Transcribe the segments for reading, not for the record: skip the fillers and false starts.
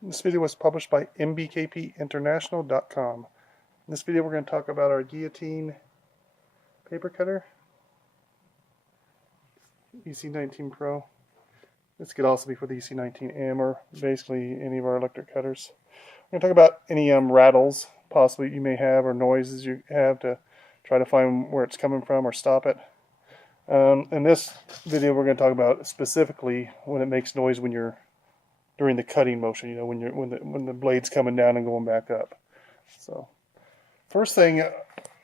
This video was published by mbkpinternational.com. In this video we're going to talk about our Guillotine paper cutter, EC19 Pro. This could also be for the EC19M or basically any of our electric cutters. We're going to talk about any rattles possibly you may have or noises you have to try to find where it's coming from or stop it. In this video we're going to talk about specifically when it makes noise when you're during the cutting motion, when the blade's coming down and going back up. So, first thing,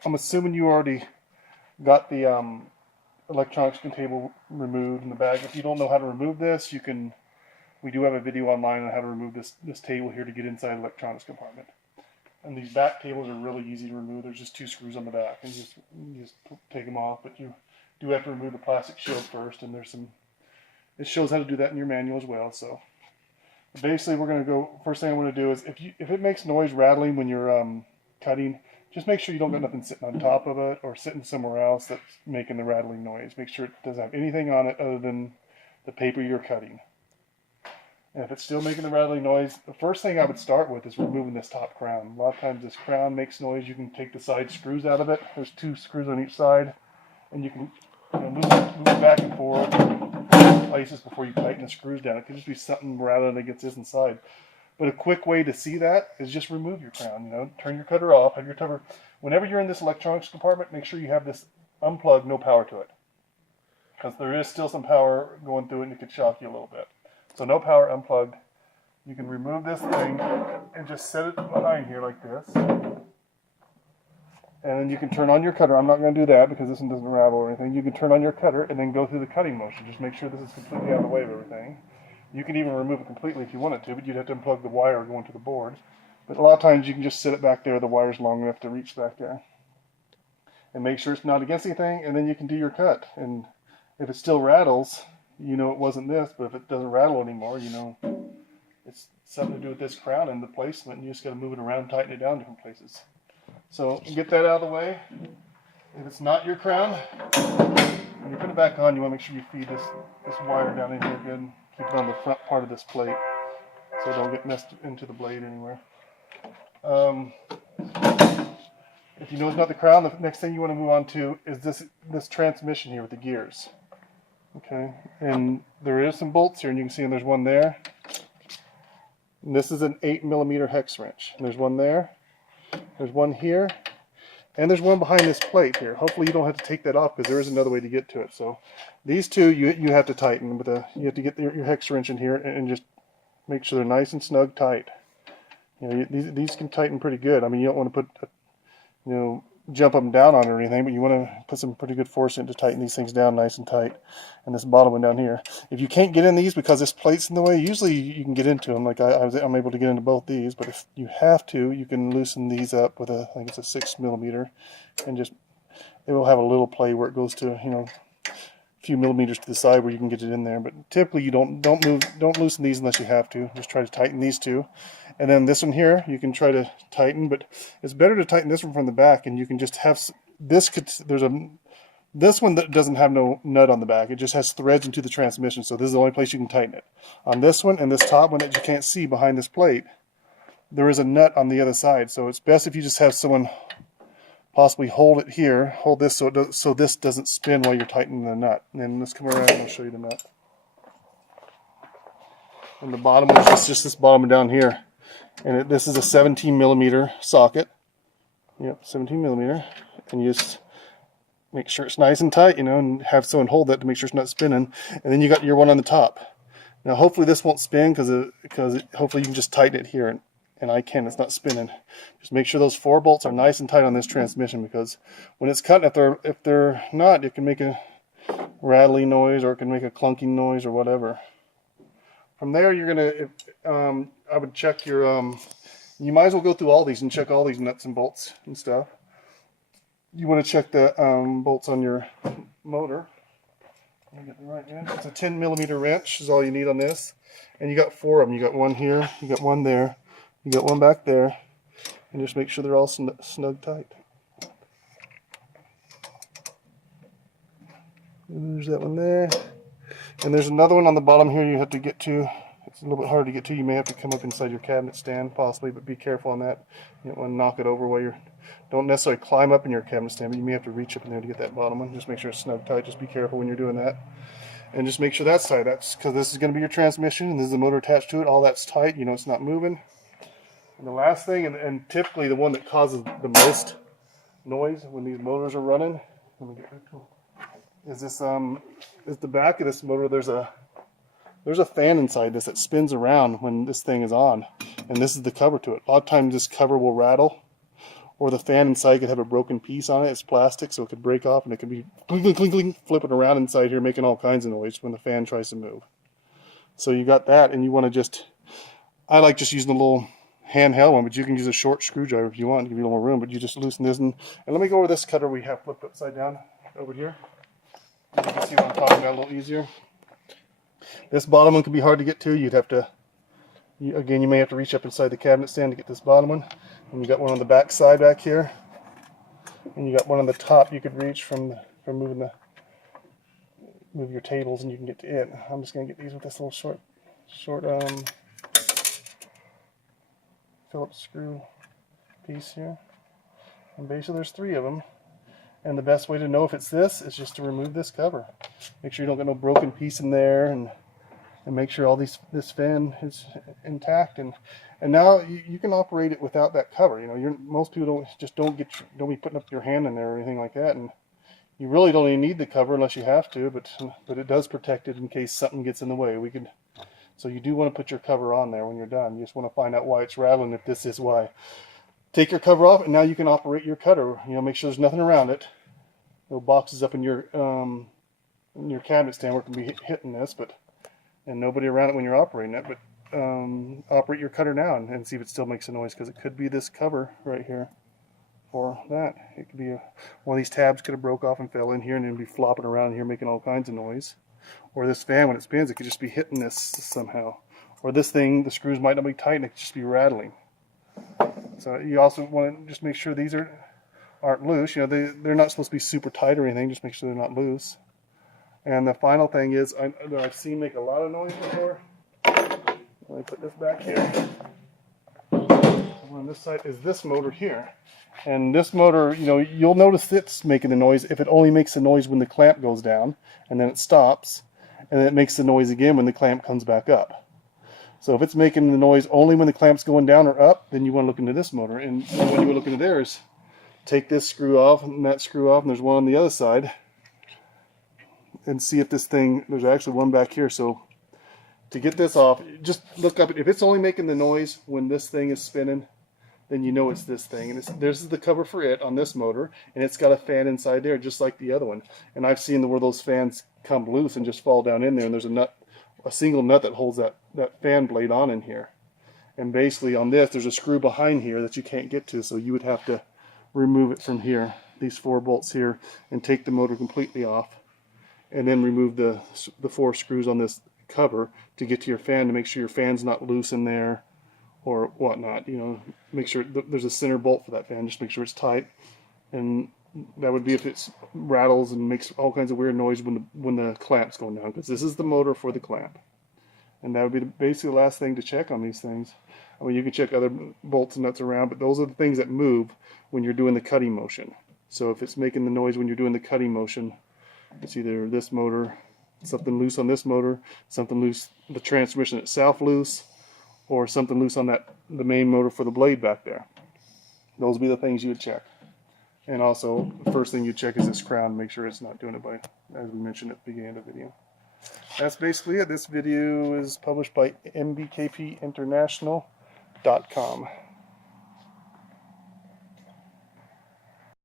I'm assuming you already got the electronics table removed in the bag. If you don't know how to remove this, we do have a video online on how to remove this table here to get inside the electronics compartment. And these back tables are really easy to remove. There's just two screws on the back, and you just take them off. But you do have to remove the plastic shield first, and it shows how to do that in your manual as well. So. Basically, we're going to go. First thing I want to do is if it makes noise rattling when you're cutting, just make sure you don't got nothing sitting on top of it or sitting somewhere else that's making the rattling noise. Make sure it doesn't have anything on it other than the paper you're cutting. And if it's still making the rattling noise, the first thing I would start with is removing this top crown. A lot of times this crown makes noise. You can take the side screws out of it. There's two screws on each side, and you can move it back and forth places before you tighten the screws down. It could just be something rattling against this inside. But a quick way to see that is just remove your crown. Turn your cutter off. Have your cover. Whenever you're in this electronics compartment, make sure you have this unplugged, no power to it, because there is still some power going through it, and it could shock you a little bit. So no power, unplugged. You can remove this thing and just set it behind here like this. And then you can turn on your cutter. I'm not going to do that because this one doesn't ravel or anything. You can turn on your cutter and then go through the cutting motion. Just make sure this is completely out of the way of everything. You can even remove it completely if you wanted to, but you'd have to unplug the wire going to the board. But a lot of times you can just sit it back there. The wire's long enough to reach back there. And make sure it's not against anything, and then you can do your cut. And if it still rattles, you know it wasn't this, but if it doesn't rattle anymore, you know it's something to do with this crown and the placement, and you just got to move it around and tighten it down different places. So get that out of the way. If it's not your crown, when you put it back on, you want to make sure you feed this wire down in here good. Keep it on the front part of this plate so it don't get messed into the blade anywhere. If you know it's not the crown, the next thing you want to move on to is this transmission here with the gears. Okay, and there is some bolts here, and you can see there's one there. And this is an 8mm hex wrench. And there's one there. There's one here, and there's one behind this plate here. Hopefully you don't have to take that off because there is another way to get to it. So these two you have to tighten, but you have to get your hex wrench in here and just make sure they're nice and snug tight. These can tighten pretty good. I mean, you don't want to put jump up and down on it or anything, but you want to put some pretty good force in to tighten these things down nice and tight. And this bottom one down here, if you can't get in these because this plate's in the way, usually you can get into them. Like I'm able to get into both these, but if you have to, you can loosen these up with I think it's a 6mm, and just it will have a little play where it goes to a few millimeters to the side where you can get it in there. But typically you don't loosen these unless you have to. Just try to tighten these two. And then this one here, you can try to tighten, but it's better to tighten this one from the back, and you can just have this one that doesn't have no nut on the back. It just has threads into the transmission, so this is the only place you can tighten it. On this one and this top one that you can't see behind this plate, there is a nut on the other side, so it's best if you just have someone possibly hold this so this doesn't spin while you're tightening the nut. And then let's come around and I'll show you the nut. And the bottom one is just this bottom one down here. And this is a 17mm socket. Yep, 17mm. And you just make sure it's nice and tight, and have someone hold that to make sure it's not spinning. And then you got your one on the top. Now hopefully this won't spin because hopefully you can just tighten it here. And I can, it's not spinning. Just make sure those 4 bolts are nice and tight on this transmission, because when it's cut, if they're not, it can make a rattling noise or it can make a clunking noise or whatever. From there, you're gonna, I would check your, you might as well go through all these and check all these nuts and bolts and stuff. You want to check the bolts on your motor. Let me get the right wrench. It's a 10mm wrench is all you need on this. And you got 4 of them. You got one here, you got one there, you got one back there, and just make sure they're all snug tight. And there's that one there. And there's another one on the bottom here you have to get to. It's a little bit hard to get to. You may have to come up inside your cabinet stand possibly, but be careful on that. You don't want to knock it over while you're, don't necessarily climb up in your cabinet stand, but you may have to reach up in there to get that bottom one. Just make sure it's snug tight. Just be careful when you're doing that. And just make sure that's tight. That's because this is going to be your transmission and this is the motor attached to it. All that's tight, you know it's not moving. And the last thing, and typically the one that causes the most noise when these motors are running, let me get back to it, is this is the back of this motor. There's a fan inside this that spins around when this thing is on, and this is the cover to it. A lot of times this cover will rattle, or the fan inside could have a broken piece on it. It's plastic, so it could break off, and it could be clink, clink, clink, flipping around inside here, making all kinds of noise when the fan tries to move. So you got that, and you want to just, I like just using a little handheld one, but you can use a short screwdriver if you want to give you a little more room, but you just loosen this. And let me go over this cutter we have flipped upside down over here. You can see what I'm talking about a little easier. This bottom one can be hard to get to. You'd have to, again, you may have to reach up inside the cabinet stand to get this bottom one. And you got one on the back side back here, and you got one on the top you could reach from move your tables, and you can get to it. I'm just going to get these with this little short Phillips screw piece here. And basically there's 3 of them. And the best way to know if it's this is just to remove this cover. Make sure you don't get no broken piece in there, and make sure all this fan is intact. And now you can operate it without that cover. You know, most people don't be putting up your hand in there or anything like that. And you really don't even need the cover unless you have to, but it does protect it in case something gets in the way. So you do want to put your cover on there when you're done. You just want to find out why it's rattling, if this is why. Take your cover off, and now you can operate your cutter. You know, make sure there's nothing around it. No boxes up in your cabinet stand where it can be hitting this, and nobody around it when you're operating it. But operate your cutter now and see if it still makes a noise, because it could be this cover right here for that. It could be one of these tabs could have broke off and fell in here, and then be flopping around here making all kinds of noise. Or this fan, when it spins, it could just be hitting this somehow. Or this thing, the screws might not be tight and it could just be rattling. So you also want to just make sure these aren't loose. You know, they're not supposed to be super tight or anything. Just make sure they're not loose. And the final thing is, I've seen make a lot of noise before. Let me put this back here. On this side is this motor here. And this motor, you know, you'll notice it's making the noise if it only makes the noise when the clamp goes down, and then it stops, and then it makes the noise again when the clamp comes back up. So if it's making the noise only when the clamp's going down or up, then you want to look into this motor. And what you would look into there is take this screw off and that screw off, and there's one on the other side, and see if this thing, there's actually one back here. So to get this off, just look up. If it's only making the noise when this thing is spinning, then you know it's this thing. And this is the cover for it on this motor, and it's got a fan inside there just like the other one. And I've seen where those fans come loose and just fall down in there, and there's a single nut that holds that fan blade on in here. And basically on this, there's a screw behind here that you can't get to, so you would have to remove it from here, these 4 bolts here, and take the motor completely off, and then remove the 4 screws on this cover to get to your fan, to make sure your fan's not loose in there or whatnot. You know, make sure there's a center bolt for that fan. Just make sure it's tight, and that would be if it rattles and makes all kinds of weird noise when the clamp's going down, because this is the motor for the clamp. And that would be basically the last thing to check on these things. I mean, you can check other bolts and nuts around, but those are the things that move when you're doing the cutting motion. So if it's making the noise when you're doing the cutting motion, it's either this motor, something loose on this motor, something loose, the transmission itself loose, or something loose on the main motor for the blade back there. Those would be the things you would check. And also, the first thing you check is this crown, make sure it's not doing it by, as we mentioned at the beginning of the video. That's basically it. This video is published by mbkpinternational.com.